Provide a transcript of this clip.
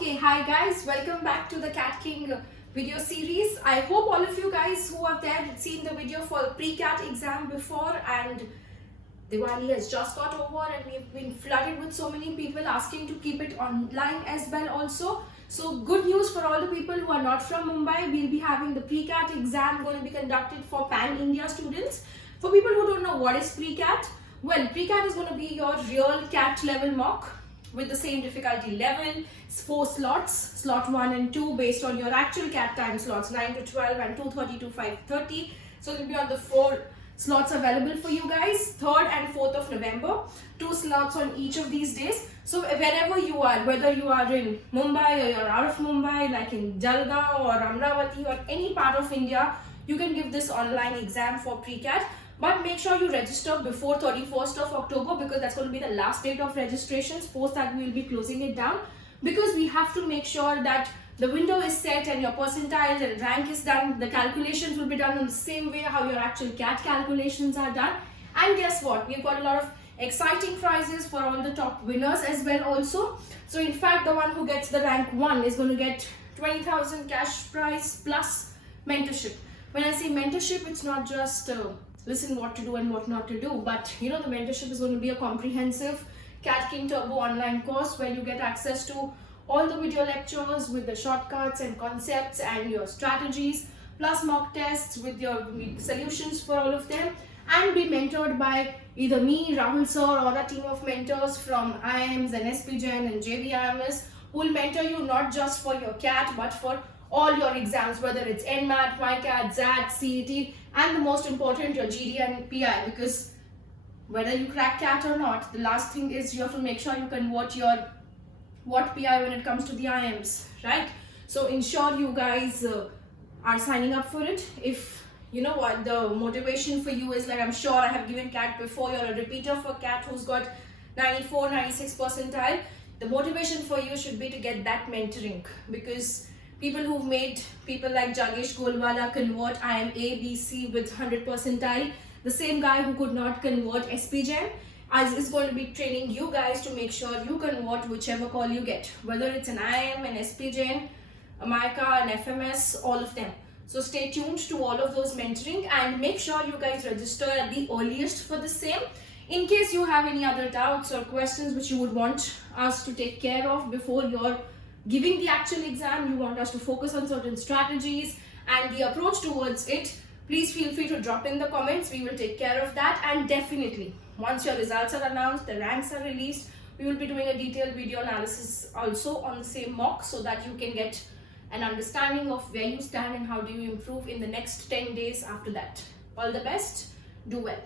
Okay, hi guys, welcome back to the Cat King video series. I hope all of you guys who have there seen the video for pre-cat exam before, and Diwali has just got over and we've been flooded with so many people asking to keep it online as well also. So good news for all the people who are not from Mumbai. We'll be having the pre-cat exam going to be conducted for pan-India students. For people who don't know what is pre-cat, well, pre-cat is going to be your real cat level mock with the same difficulty level. It's 4 slots, slot 1 and 2 based on your actual cat time slots, 9 to 12 and 2:30 to 5:30. So it will be on the 4 slots available for you guys, 3rd and 4th of November, 2 slots on each of these days. So wherever you are, whether you are in Mumbai or you're out of Mumbai, like in Jalgaon or Amravati or any part of India, you can give this online exam for pre-cat. But make sure you register before 31st of October, because that's going to be the last date of registrations. Post that, we will be closing it down, because we have to make sure that the window is set and your percentiles and rank is done. The calculations will be done in the same way how your actual CAT calculations are done. And guess what? We've got a lot of exciting prizes for all the top winners as well also. So in fact, the one who gets the rank 1 is going to get 20,000 cash prize plus mentorship. When I say mentorship, it's not just listen what to do and what not to do, but the mentorship is going to be a comprehensive Cat King Turbo online course where you get access to all the video lectures with the shortcuts and concepts and your strategies, plus mock tests with your solutions for all of them, and be mentored by either me, Rahul sir, or a team of mentors from IIMs and SPGen and JVIMS, who will mentor you not just for your CAT but for all your exams, whether it's NMAT, MyCAT, ZAT, CET, and the most important, your GD and PI, because whether you crack CAT or not, the last thing is you have to make sure you convert your PI when it comes to the IIMs, right? So ensure you guys are signing up for it. If you know what the motivation for you is, like I'm sure I have given CAT before, you're a repeater for CAT who's got 94, 96 percentile, the motivation for you should be to get that mentoring, because people who've made people like Jagesh Golwala convert IIM A, B, C with 100 percentile, the same guy who could not convert SPGen is going to be training you guys to make sure you convert whichever call you get, whether it's an IIM, an SPGen, a MICA, an FMS, all of them. So stay tuned to all of those mentoring and make sure you guys register at the earliest for the same. In case you have any other doubts or questions which you would want us to take care of before you're giving the actual exam, you want us to focus on certain strategies and the approach towards it, please feel free to drop in the comments. We will take care of that. And definitely, once your results are announced, the ranks are released, we will be doing a detailed video analysis also on the same mock, so that you can get an understanding of where you stand and how do you improve in the next 10 days after that. All the best. Do well.